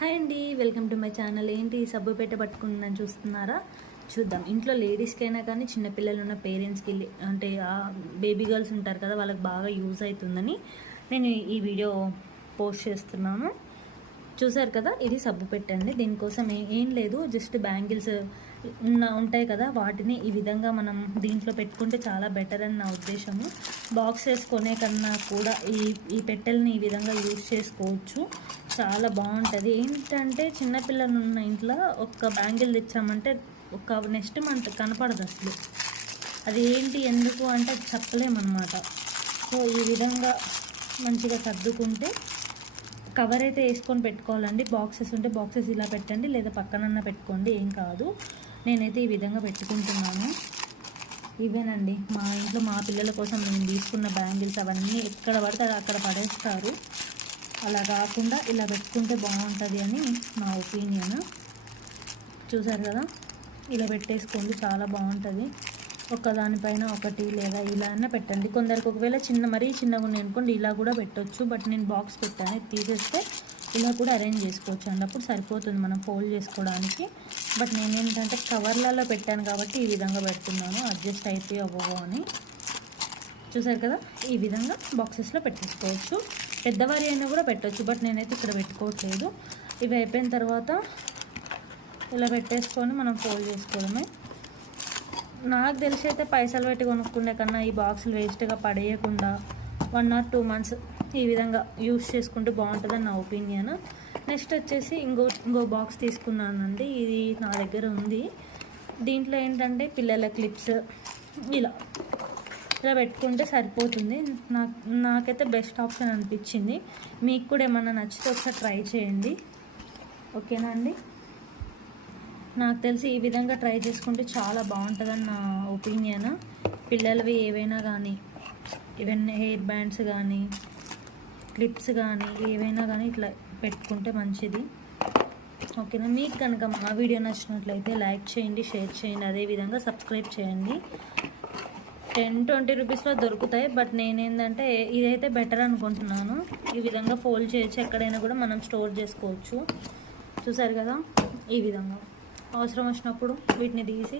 Hi అండి, welcome to my channel. ఏంటి సబ్బు పెట్ట పట్టుకుంటున్నాను చూస్తున్నారా? చూద్దాం. ఇంట్లో లేడీస్కైనా కానీ చిన్నపిల్లలు ఉన్న పేరెంట్స్కి అంటే బేబీ గర్ల్స్ ఉంటారు కదా, వాళ్ళకి బాగా యూజ్ అవుతుందని నేను ఈ వీడియో పోస్ట్ చేస్తున్నాను. చూసారు కదా, ఇది సబ్బు పెట్టండి. దీనికోసం ఏం లేదు, జస్ట్ బ్యాంగిల్స్ ఉంటాయి కదా, వాటిని ఈ విధంగా మనం దీంట్లో పెట్టుకుంటే చాలా బెటర్ అని నా ఉద్దేశము. బాక్స్ వేసుకునే కన్నా కూడా ఈ పెట్టెల్ని ఈ విధంగా యూజ్ చేసుకోవచ్చు, చాలా బాగుంటుంది. ఏంటంటే చిన్నపిల్లలు ఉన్న ఇంట్లో ఒక బ్యాంగిల్ తెచ్చామంటే ఒక నెక్స్ట్ మంత్ కనపడదు అసలు. అది ఏంటి ఎందుకు అంటే అది చెప్పలేమన్నమాట. సో ఈ విధంగా మంచిగా సర్దుకుంటే కవర్ అయితే వేసుకొని పెట్టుకోవాలండి. బాక్సెస్ ఉంటే బాక్సెస్ ఇలా పెట్టండి, లేదా పక్కనన్నా పెట్టుకోండి, ఏం కాదు. నేనైతే ఈ విధంగా పెట్టుకుంటున్నాను. ఇవేనండి మా ఇంట్లో మా పిల్లల కోసం నేను తీసుకున్న బ్యాంగిల్స్. అవన్నీ ఎక్కడ పడితే అక్కడ పడేస్తారు. అలా కాకుండా ఇలా పెట్టుకుంటే బాగుంటుంది అని నా ఒపీనియన్. చూసారు కదా, ఇలా పెట్టేసుకోండి, చాలా బాగుంటుంది. ఒకదానిపైన ఒకటి లేదా ఇలా అయినా పెట్టండి. కొందరికి ఒకవేళ మరీ చిన్నగా ఉన్నాయి అనుకోండి, ఇలా కూడా పెట్టవచ్చు. బట్ నేను బాక్స్ పెట్టాను, తీసేస్తే ఇలా కూడా అరేంజ్ చేసుకోవచ్చు అండి, అప్పుడు సరిపోతుంది మనం ఫోల్డ్ చేసుకోవడానికి. బట్ నేనేంటంటే కవర్లలో పెట్టాను కాబట్టి ఈ విధంగా పెడుతున్నాను, అడ్జస్ట్ అయిపోయి అవ్వవు అని. చూసారు కదా, ఈ విధంగా బాక్సెస్లో పెట్టేసుకోవచ్చు. పెద్దవారి అయినా కూడా పెట్టవచ్చు, బట్ నేనైతే ఇక్కడ పెట్టుకోవట్లేదు. ఇవి అయిపోయిన తర్వాత ఇలా పెట్టేసుకొని మనం ఫోల్డ్ చేసుకోవడమే. నాకు తెలిసి అయితే పైసలు పెట్టి కొనుక్కునే కన్నా ఈ బాక్సులు వేస్ట్గా పడేయకుండా 1 or 2 months ఈ విధంగా యూస్ చేసుకుంటే బాగుంటుందని నా ఒపీనియన్. నెక్స్ట్ వచ్చేసి ఇంకో బాక్స్ తీసుకున్నానండి, ఇది నా దగ్గర ఉంది. దీంట్లో ఏంటంటే పిల్లల క్లిప్స్ ఇలా పెట్టుకుంటే సరిపోతుంది. నాకైతే బెస్ట్ ఆప్షన్ అనిపించింది. మీకు కూడా ఏమన్నా నచ్చితే ఒకసారి ట్రై చేయండి, ఓకేనా అండి? నాకు తెలిసి ఈ విధంగా ట్రై చేసుకుంటే చాలా బాగుంటుందని నా ఒపీనియన్. పిల్లలవి ఏవైనా కానీ, ఈవెన్ హెయిర్ బ్యాండ్స్ కానీ, క్లిప్స్ కానీ, ఏవైనా కానీ ఇట్లా పెట్టుకుంటే మంచిది, ఓకేనా? మీకు కనుక మా వీడియో నచ్చినట్లయితే లైక్ చేయండి, షేర్ చేయండి, అదేవిధంగా సబ్స్క్రైబ్ చేయండి. 10-20 రూపీస్లో దొరుకుతాయి. బట్ నేనేంటంటే ఇదైతే బెటర్ అనుకుంటున్నాను. ఈ విధంగా ఫోల్డ్ చేయొచ్చు, ఎక్కడైనా కూడా మనం స్టోర్ చేసుకోవచ్చు. చూసారు కదా, ఈ విధంగా అవసరం వచ్చినప్పుడు వీటిని తీసి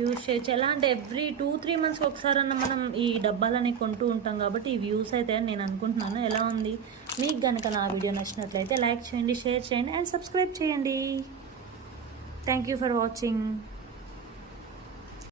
యూజ్ చేయొచ్చు. ఎలా అంటే ఎవ్రీ 2-3 months ఒకసారన్నా మనం ఈ డబ్బాలని కొంటూ ఉంటాం కాబట్టి ఇవి యూస్ అవుతాయని నేను అనుకుంటున్నాను. ఎలా ఉంది? మీకు కనుక నా వీడియో నచ్చినట్లయితే లైక్ చేయండి, షేర్ చేయండి అండ్ సబ్స్క్రైబ్ చేయండి. Thank you for watching.